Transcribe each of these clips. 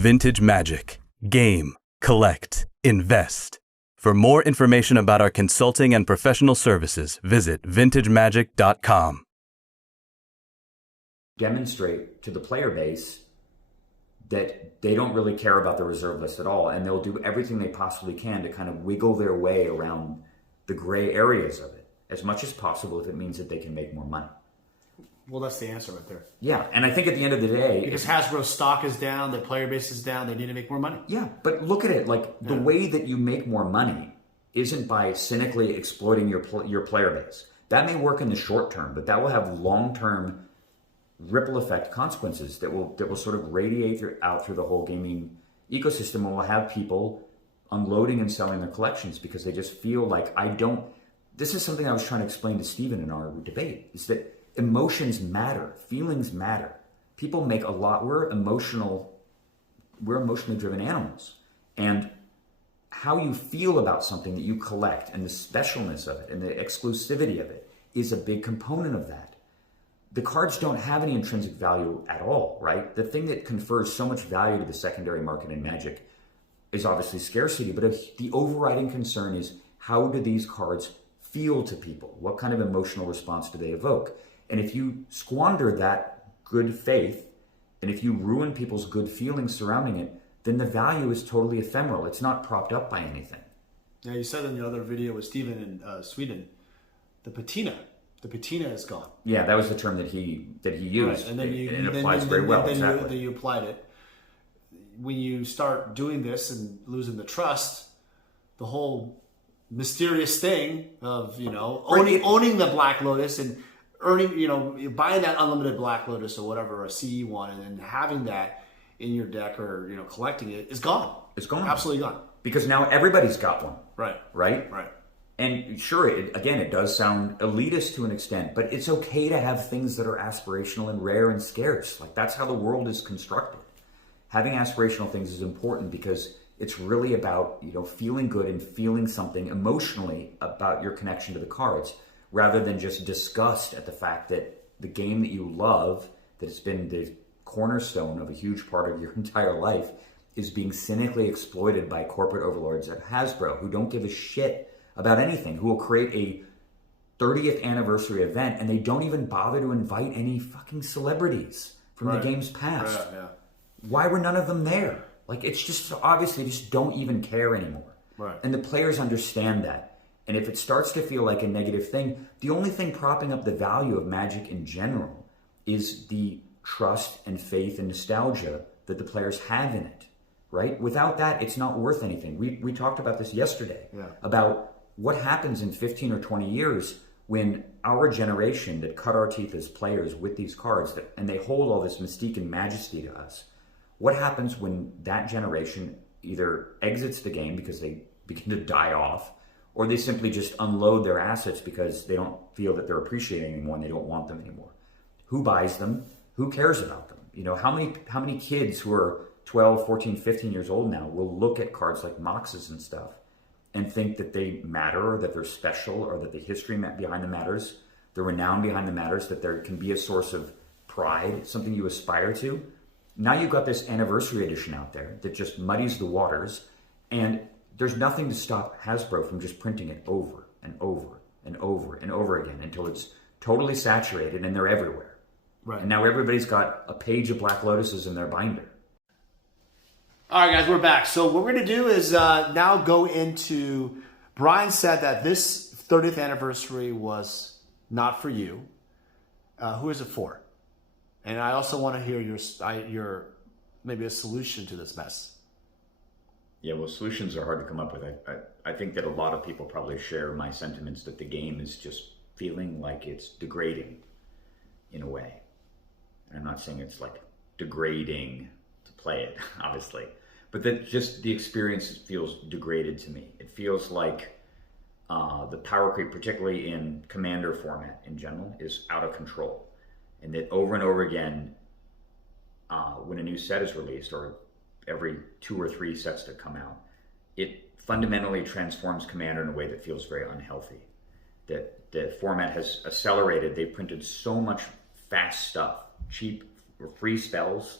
Vintage Magic. Game, collect, invest. For more information about our consulting and professional services, visit vintagemagic.com. Demonstrate to the player base that they don't really care about the reserve list at all, and they'll do everything they possibly can to kind of wiggle their way around the gray areas of it as much as possible if it means that they can make more money. Well, that's the answer right there. Yeah, and I think at the end of the day... Because Hasbro stock is down, their player base is down, they need to make more money. Yeah, but look at it, like the way that you make more money isn't by cynically exploiting your player base. That may work in the short term, but that will have long-term ripple effect consequences that will sort of radiate out through the whole gaming ecosystem, and will have people unloading and selling their collections because they just feel like this is something I was trying to explain to Stephen in our debate, is that emotions matter, feelings matter. People make a lot, we're emotionally driven animals. And how you feel about something that you collect and the specialness of it and the exclusivity of it is a big component of that. The cards don't have any intrinsic value at all, right? The thing that confers so much value to the secondary market in Magic is obviously scarcity, but the overriding concern is how do these cards feel to people? What kind of emotional response do they evoke? And if you squander that good faith, and if you ruin people's good feelings surrounding it, then the value is totally ephemeral. It's not propped up by anything. Yeah, you said in the other video with Steven in Sweden, the patina is gone. Yeah, that was the term that he used. Right. And then it applies very well. Then you applied it. When you start doing this and losing the trust, the whole mysterious thing of owning the Black Lotus and buying that unlimited Black Lotus or whatever, a CE one, and then having that in your deck or collecting it is gone. It's gone. Absolutely gone. Because now everybody's got one. Right. Right? Right. And sure, it does sound elitist to an extent, but it's okay to have things that are aspirational and rare and scarce. Like, that's how the world is constructed. Having aspirational things is important because it's really about, feeling good and feeling something emotionally about your connection to the cards, rather than just disgust at the fact that the game that you love, that has been the cornerstone of a huge part of your entire life, is being cynically exploited by corporate overlords at Hasbro who don't give a shit about anything, who will create a 30th anniversary event and they don't even bother to invite any fucking celebrities from the game's past. Yeah. Why were none of them there? Like, it's just obviously just don't even care anymore. Right. And the players understand that. And if it starts to feel like a negative thing, the only thing propping up the value of Magic in general is the trust and faith and nostalgia that the players have in it, right? Without that, it's not worth anything. We talked about this yesterday, about what happens in 15 or 20 years when our generation that cut our teeth as players with these cards, and they hold all this mystique and majesty to us. What happens when that generation either exits the game because they begin to die off, or they simply just unload their assets because they don't feel that they're appreciated anymore and they don't want them anymore? Who buys them? Who cares about them? How many kids who are 12, 14, 15 years old now will look at cards like Moxes and stuff and think that they matter, or that they're special, or that the history behind them matters, the renown behind them matters, that there can be a source of pride, something you aspire to? Now you've got this anniversary edition out there that just muddies the waters, and there's nothing to stop Hasbro from just printing it over and over and over and over again until it's totally saturated and they're everywhere. Right. And now everybody's got a page of Black Lotuses in their binder. All right, guys, we're back. So what we're going to do is now go into... Brian said that this 30th anniversary was not for you. Who is it for? And I also want to hear your maybe a solution to this mess. Yeah, well, solutions are hard to come up with. I think that a lot of people probably share my sentiments that the game is just feeling like it's degrading in a way. And I'm not saying it's like degrading to play it, obviously, but that just the experience feels degraded to me. It feels like the power creep, particularly in Commander format in general, is out of control. And that over and over again, when a new set is released, or every 2 or 3 sets that come out, it fundamentally transforms Commander in a way that feels very unhealthy. That the format has accelerated. They printed so much fast stuff, cheap or free spells,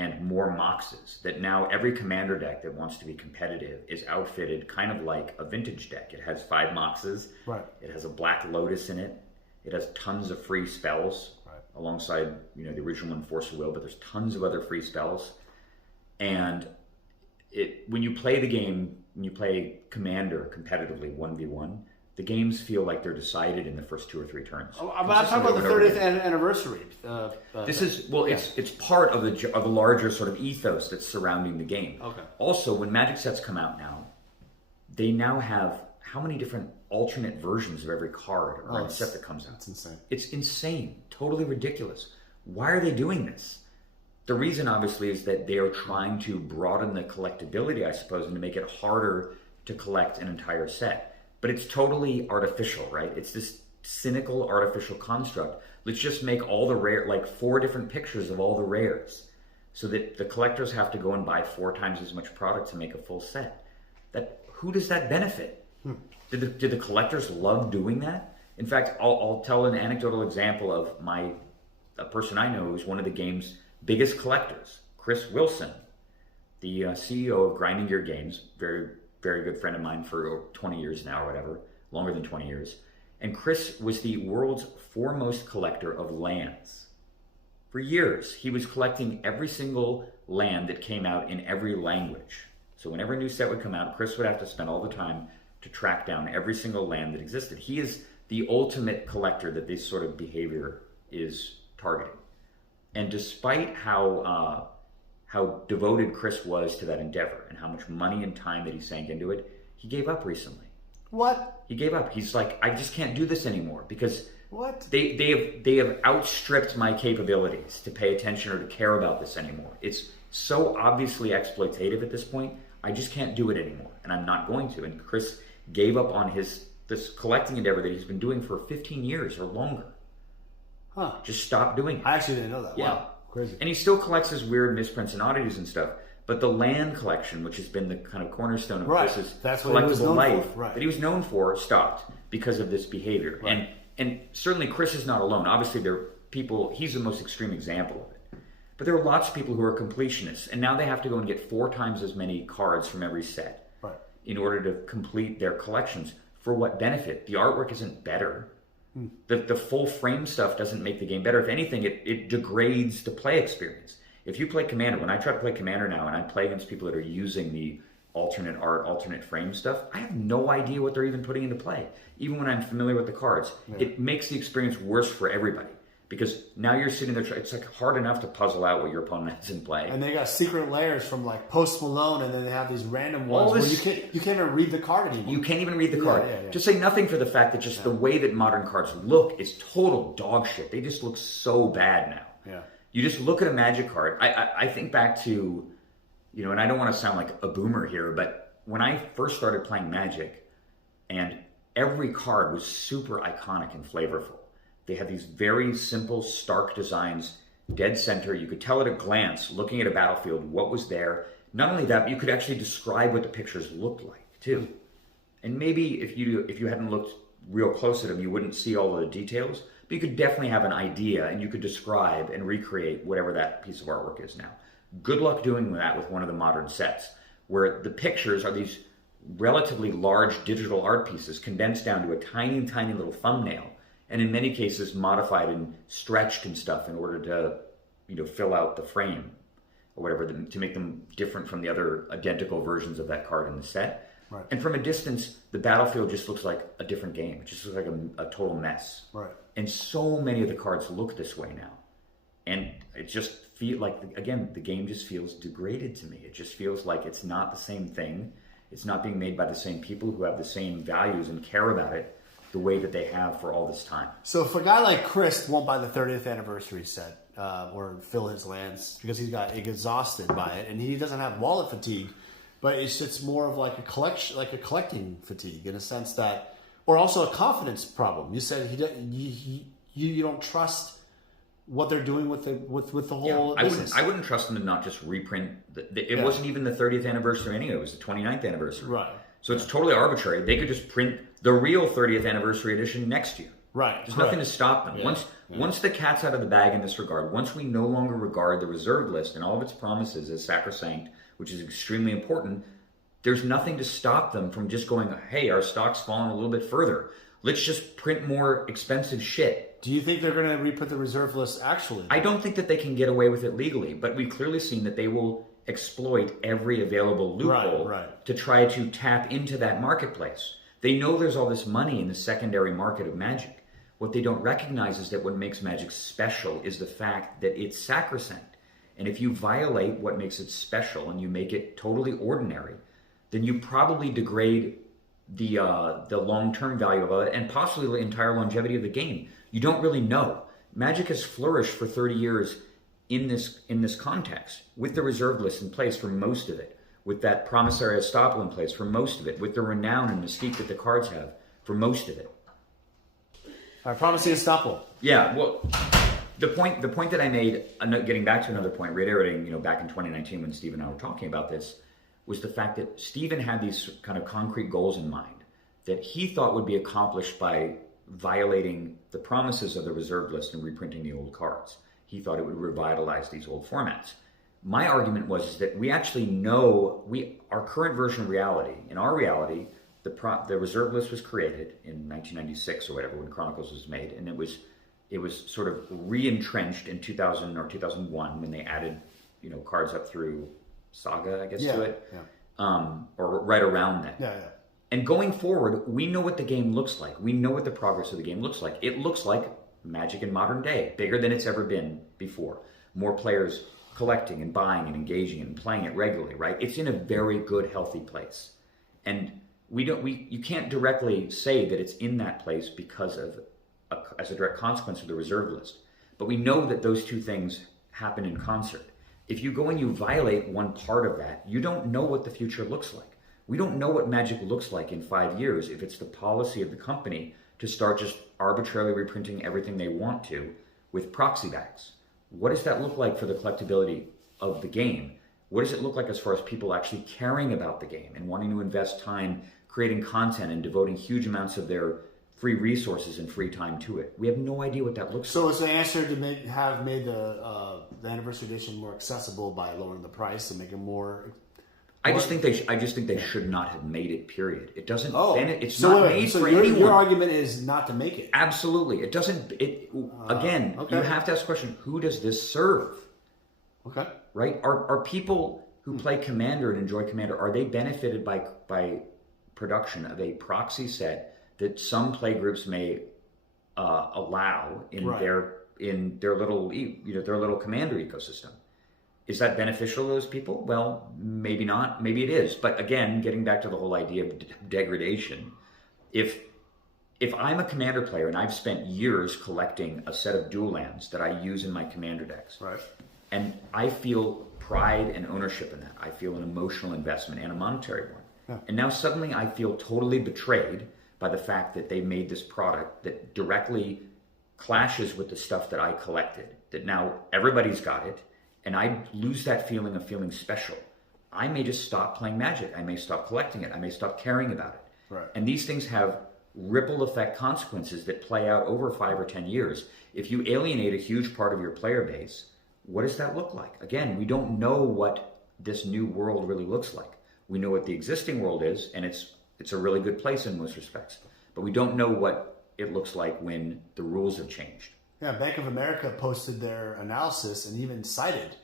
and more moxes, that now every commander deck that wants to be competitive is outfitted kind of like a vintage deck. It has 5 moxes. Right. It has a Black Lotus in it. It has tons of free spells alongside, you know, the original one, Force of Will, but there's tons of other free spells. And when you play the game, when you play Commander competitively 1v1, the games feel like they're decided in the first 2 or 3 turns. Oh, I'm talking about the 30th anniversary. This is it's part of the larger sort of ethos that's surrounding the game. Okay. Also, when Magic sets come out now, they now have how many different alternate versions of every card or every set that comes out? It's insane. It's insane. Totally ridiculous. Why are they doing this? The reason, obviously, is that they are trying to broaden the collectability, I suppose, and to make it harder to collect an entire set. But it's totally artificial, right? It's this cynical, artificial construct. Let's just make all the rare, like 4 different pictures of all the rares, so that the collectors have to go and buy 4 times as much product to make a full set. Who does that benefit? Did the collectors love doing that? In fact, I'll tell an anecdotal example of a person I know who's one of the game's biggest collectors, Chris Wilson, the CEO of Grinding Gear Games, very, very good friend of mine for 20 years now or whatever, longer than 20 years. And Chris was the world's foremost collector of lands. For years, he was collecting every single land that came out in every language. So whenever a new set would come out, Chris would have to spend all the time to track down every single land that existed. He is the ultimate collector that this sort of behavior is targeting. And despite how devoted Chris was to that endeavor and how much money and time that he sank into it, he gave up recently. What? He gave up. He's like, I just can't do this anymore because what? They have outstripped my capabilities to pay attention or to care about this anymore. It's so obviously exploitative at this point. I just can't do it anymore, and I'm not going to. And Chris gave up on this collecting endeavor that he's been doing for 15 years or longer. Huh. Just stop doing it. I actually didn't know that. Yeah. Wow. Crazy. And he still collects his weird misprints and oddities and stuff. But the land collection, which has been the kind of cornerstone of Chris's collectible life that he was known for, stopped because of this behavior. Right. And certainly Chris is not alone. Obviously, there are people, he's the most extreme example of it. But there are lots of people who are completionists, and now they have to go and get 4 times as many cards from every set in order to complete their collections. For what benefit? The artwork isn't better. The full frame stuff doesn't make the game better. If anything, it degrades the play experience. If you play Commander, when I try to play Commander now and I play against people that are using the alternate art, alternate frame stuff, I have no idea what they're even putting into play, even when I'm familiar with the cards. Yeah. It makes the experience worse for everybody. Because now you're sitting there, it's like hard enough to puzzle out what your opponent has in play. And they got secret layers from like Post Malone, and then they have these random ones where you can't even read the card anymore. You can't even read the card. Yeah. Just say nothing for the fact that just the way that modern cards look is total dog shit. They just look so bad now. Yeah. You just look at a Magic card. I think back to, you know, and I don't want to sound like a boomer here, but when I first started playing Magic, and every card was super iconic and flavorful. They had these very simple, stark designs, dead center. You could tell at a glance, looking at a battlefield, what was there. Not only that, but you could actually describe what the pictures looked like, too. And maybe if you hadn't looked real close at them, you wouldn't see all of the details, but you could definitely have an idea, and you could describe and recreate whatever that piece of artwork is now. Good luck doing that with one of the modern sets, where the pictures are these relatively large digital art pieces condensed down to a tiny, tiny little thumbnail, and in many cases modified and stretched and stuff in order to, you know, fill out the frame or whatever, to make them different from the other identical versions of that card in the set. Right. And from a distance, the battlefield just looks like a different game. It just looks like a total mess. Right. And so many of the cards look this way now. And it just feels like, again, the game just feels degraded to me. It just feels like it's not the same thing. It's not being made by the same people who have the same values and care about it the way that they have for all this time. So if a guy like Chris won't buy the 30th anniversary set or fill his lands because he got exhausted by it, and he doesn't have wallet fatigue, but it's more of like a collection, like a collecting fatigue in a sense that, or also a confidence problem. You said you don't trust what they're doing with the whole business. I wouldn't trust them to not just reprint. It wasn't even the 30th anniversary anyway. It was the 29th anniversary. Right. So it's totally arbitrary. They could just print the real 30th anniversary edition next year. Right. There's nothing to stop them. Yeah. Once the cat's out of the bag in this regard, once we no longer regard the reserve list and all of its promises as sacrosanct, which is extremely important, there's nothing to stop them from just going, hey, our stock's fallen a little bit further. Let's just print more expensive shit. Do you think they're going to re-put the reserve list actually? I don't think that they can get away with it legally, but we've clearly seen that they will exploit every available loophole to try to tap into that marketplace. They know there's all this money in the secondary market of Magic. What they don't recognize is that what makes Magic special is the fact that it's sacrosanct. And if you violate what makes it special and you make it totally ordinary, then you probably degrade the long-term value of it and possibly the entire longevity of the game. You don't really know. Magic has flourished for 30 years in this context, with the reserve list in place for most of it, with that promissory estoppel in place for most of it, with the renown and mystique that the cards have for most of it. All right, promissory estoppel. Yeah, well, the point that I made, getting back to another point, reiterating, back in 2019 when Steve and I were talking about this, was the fact that Steven had these kind of concrete goals in mind that he thought would be accomplished by violating the promises of the reserve list and reprinting the old cards. He thought it would revitalize these old formats. My argument was that we actually know our current version of reality. In our reality, the reserve list was created in 1996 or whatever when Chronicles was made, and it was sort of re-entrenched in 2000 or 2001 when they added cards up through Saga, I guess, to it, or right around that. Yeah. And going forward, we know what the game looks like. We know what the progress of the game looks like. It looks like Magic in modern day, bigger than it's ever been before. More players collecting and buying and engaging and playing it regularly, right? It's in a very good, healthy place. And you can't directly say that it's in that place because of as a direct consequence of the reserve list. But we know that those two things happen in concert. If you go and you violate one part of that, you don't know what the future looks like. We don't know what Magic looks like in 5 years if it's the policy of the company to start just arbitrarily reprinting everything they want to with proxy backs. What does that look like for the collectability of the game? What does it look like as far as people actually caring about the game and wanting to invest time creating content and devoting huge amounts of their free resources and free time to it? We have no idea what that looks like. So is the answer to have made the anniversary edition more accessible by lowering the price and making it more? I just think they should not have made it. Period. It doesn't. It's so not made for anyone. Your argument is not to make it. Absolutely, it doesn't. Again, you have to ask the question: who does this serve? Okay. Right? Are people who play Commander and enjoy Commander, are they benefited by production of a proxy set that some play groups may allow in their little Commander ecosystem? Is that beneficial to those people? Well, maybe not. Maybe it is. But again, getting back to the whole idea of degradation, if I'm a Commander player and I've spent years collecting a set of dual lands that I use in my Commander decks, right, and I feel pride and ownership in that, I feel an emotional investment and a monetary one, and now suddenly I feel totally betrayed by the fact that they made this product that directly clashes with the stuff that I collected, that now everybody's got it, and I lose that feeling of feeling special. I may just stop playing Magic. I may stop collecting it. I may stop caring about it. Right. And these things have ripple effect consequences that play out over 5 or 10 years. If you alienate a huge part of your player base, what does that look like? Again, we don't know what this new world really looks like. We know what the existing world is, and it's a really good place in most respects. But we don't know what it looks like when the rules have changed. Yeah, Bank of America posted their analysis and even cited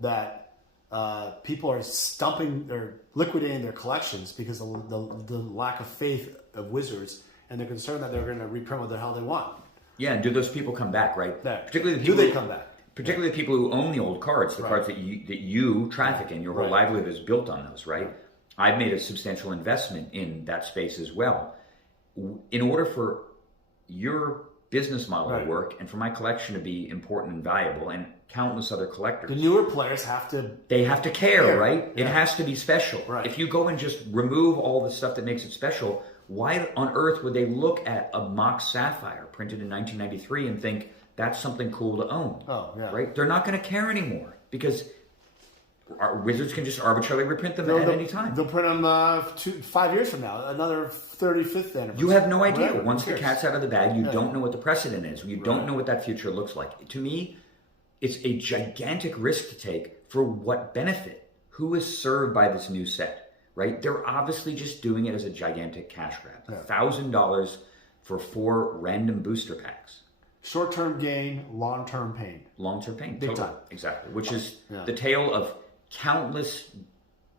that people are liquidating their collections because of the lack of faith of Wizards, and they're concerned that they're going to reprint what the hell they want. Yeah, and do those people come back, right? Yeah. Particularly the people do they come back? Particularly the people who own the old cards, the cards that you traffic in. Your whole livelihood is built on those, right? I've made a substantial investment in that space as well. In order for your business model to work and for my collection to be important and valuable, and countless other collectors, the newer players have to care, right? Yeah. It has to be special. Right. If you go and just remove all the stuff that makes it special, why on earth would they look at a mock Sapphire printed in 1993 and think that's something cool to own? Oh, yeah. Right? They're not going to care anymore because Wizards can just arbitrarily reprint them at any time. They'll print them 5 years from now, another 35th anniversary. You have no idea. Whatever. Once the cat's out of the bag, you don't know what the precedent is. You don't know what that future looks like. To me, it's a gigantic risk to take for what benefit? Who is served by this new set, right? They're obviously just doing it as a gigantic cash grab. $1,000 for 4 random booster packs. Short-term gain, long-term pain. Long-term pain. Big time. Exactly. Which is the tale of countless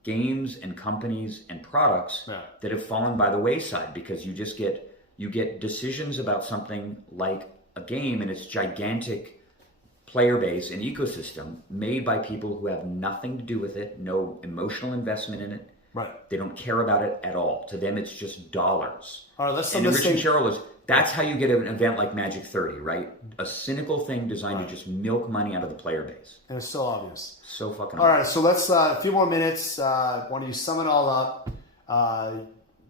games and companies and products that have fallen by the wayside because you get decisions about something like a game and its gigantic player base and ecosystem made by people who have nothing to do with it, no emotional investment in it. Right. They don't care about it at all. To them, it's just dollars. All right, let's and enriching shareholders. That's how you get an event like Magic 30, right? A cynical thing designed to just milk money out of the player base. And it's so obvious. So fucking obvious. All right, obvious. so let's, a few more minutes. Why don't you sum it all up?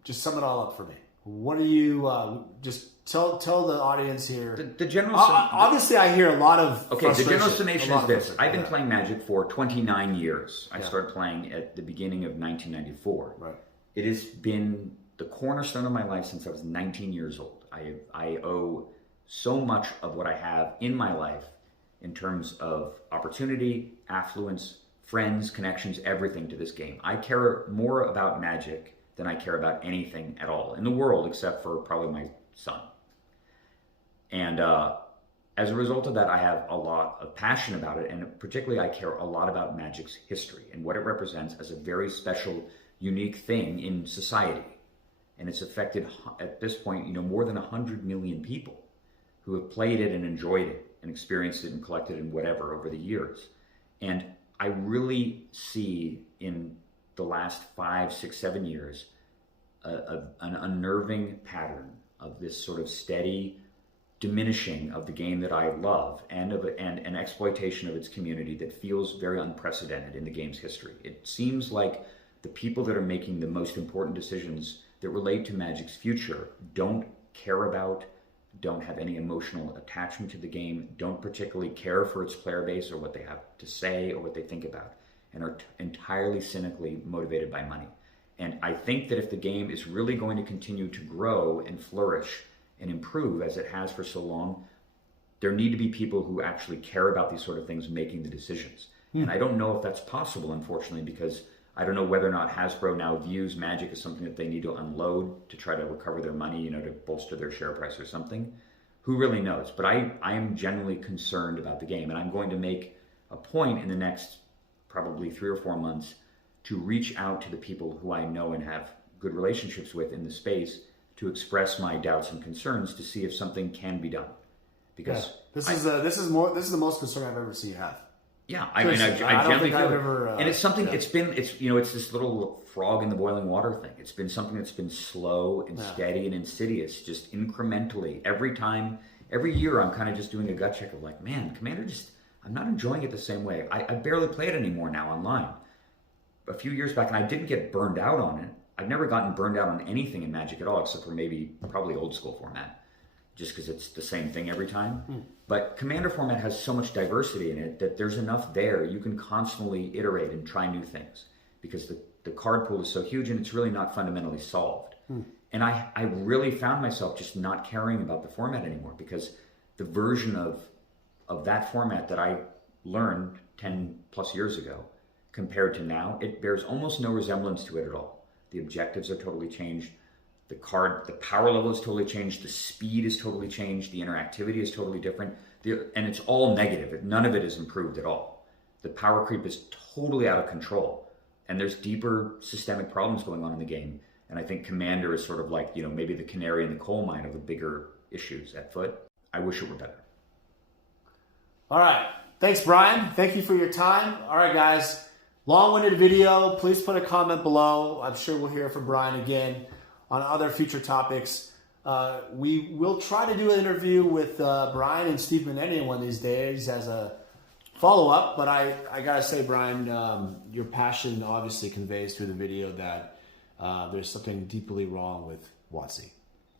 Just sum it all up for me. What do you, just tell the audience here. The general... obviously, I hear a lot of the general summation is this. I've been playing Magic for 29 years. I started playing at the beginning of 1994. Right. It has been the cornerstone of my life since I was 19 years old. I owe so much of what I have in my life in terms of opportunity, affluence, friends, connections, everything to this game. I care more about Magic than I care about anything at all in the world except for probably my son. And as a result of that, I have a lot of passion about it, and particularly I care a lot about Magic's history and what it represents as a very special, unique thing in society. And it's affected, at this point, more than 100 million people who have played it and enjoyed it and experienced it and collected it and whatever over the years. And I really see in the last 5, 6, 7 years an unnerving pattern of this sort of steady diminishing of the game that I love and an exploitation of its community that feels very unprecedented in the game's history. It seems like the people that are making the most important decisions that relate to Magic's future don't care about, don't have any emotional attachment to the game, don't particularly care for its player base or what they have to say or what they think about, and are entirely cynically motivated by money. And I think that if the game is really going to continue to grow and flourish and improve as it has for so long, there need to be people who actually care about these sort of things making the decisions. And I don't know if that's possible, unfortunately, because I don't know whether or not Hasbro now views Magic as something that they need to unload to try to recover their money, to bolster their share price or something. Who really knows? But I am genuinely concerned about the game, and I'm going to make a point in the next probably 3 or 4 months to reach out to the people who I know and have good relationships with in the space to express my doubts and concerns to see if something can be done. Because this is the most concern I've ever seen you have. Yeah, I mean, I generally feel it. And it's something, yeah. it's this little frog in the boiling water thing. It's been something that's been slow and steady and insidious, just incrementally. Every year, I'm kind of just doing a gut check of like, man, Commander, I'm not enjoying it the same way. I barely play it anymore now online. A few years back, and I didn't get burned out on it. I've never gotten burned out on anything in Magic at all, except for probably old school format, just because it's the same thing every time. But Commander format has so much diversity in it that there's enough there. You can constantly iterate and try new things because the card pool is so huge and it's really not fundamentally solved. And I really found myself just not caring about the format anymore because the version of that format that I learned 10 plus years ago compared to now, it bears almost no resemblance to it at all. The objectives are totally changed. The power level is totally changed. The speed is totally changed. The interactivity is totally different. And it's all negative. None of it is improved at all. The power creep is totally out of control. And there's deeper systemic problems going on in the game. And I think Commander is sort of like, maybe the canary in the coal mine of the bigger issues at foot. I wish it were better. All right. Thanks, Brian. Thank you for your time. All right, guys. Long-winded video. Please put a comment below. I'm sure we'll hear from Brian again on other future topics. We will try to do an interview with Brian and Steve Menendian one of these days as a follow-up, but I gotta say, Brian, your passion obviously conveys through the video that there's something deeply wrong with WotC.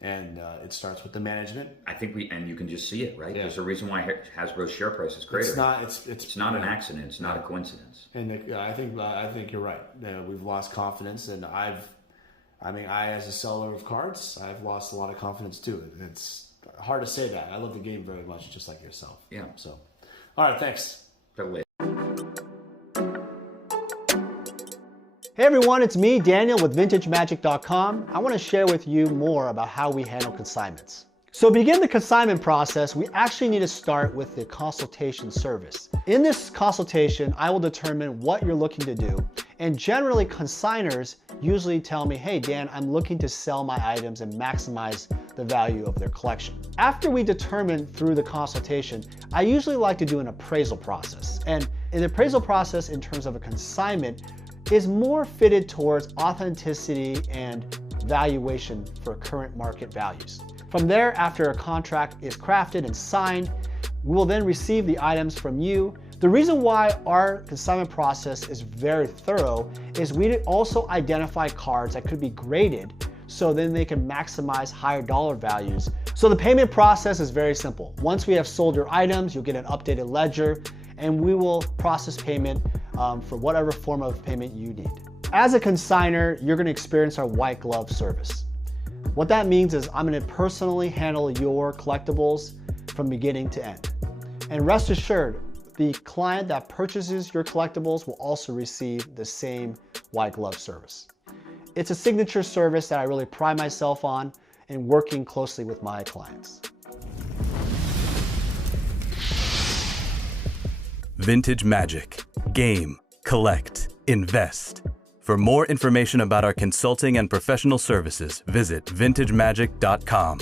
And it starts with the management. I think and you can just see it, right? Yeah. There's a reason why Hasbro's share price is greater. It's not an accident. It's not a coincidence. And I think you're right. We've lost confidence, and I as a seller of cards, I've lost a lot of confidence too. It's hard to say that. I love the game very much, just like yourself. Yeah. So, all right, thanks. Totally. Hey everyone, it's me, Daniel with VintageMagic.com. I want to share with you more about how we handle consignments. So to begin the consignment process, we actually need to start with the consultation service. In this consultation, I will determine what you're looking to do. And generally, consigners usually tell me, hey Dan, I'm looking to sell my items and maximize the value of their collection. After we determine through the consultation, I usually like to do an appraisal process. And an appraisal process in terms of a consignment is more fitted towards authenticity and valuation for current market values. From there, after a contract is crafted and signed, we will then receive the items from you. The reason why our consignment process is very thorough is we also identify cards that could be graded so then they can maximize higher dollar values. So the payment process is very simple. Once we have sold your items, you'll get an updated ledger and we will process payment for whatever form of payment you need. As a consignor, you're gonna experience our white glove service. What that means is I'm gonna personally handle your collectibles from beginning to end. And rest assured, the client that purchases your collectibles will also receive the same white glove service. It's a signature service that I really pride myself on in working closely with my clients. Vintage Magic. Game, collect, invest. For more information about our consulting and professional services, visit vintagemagic.com.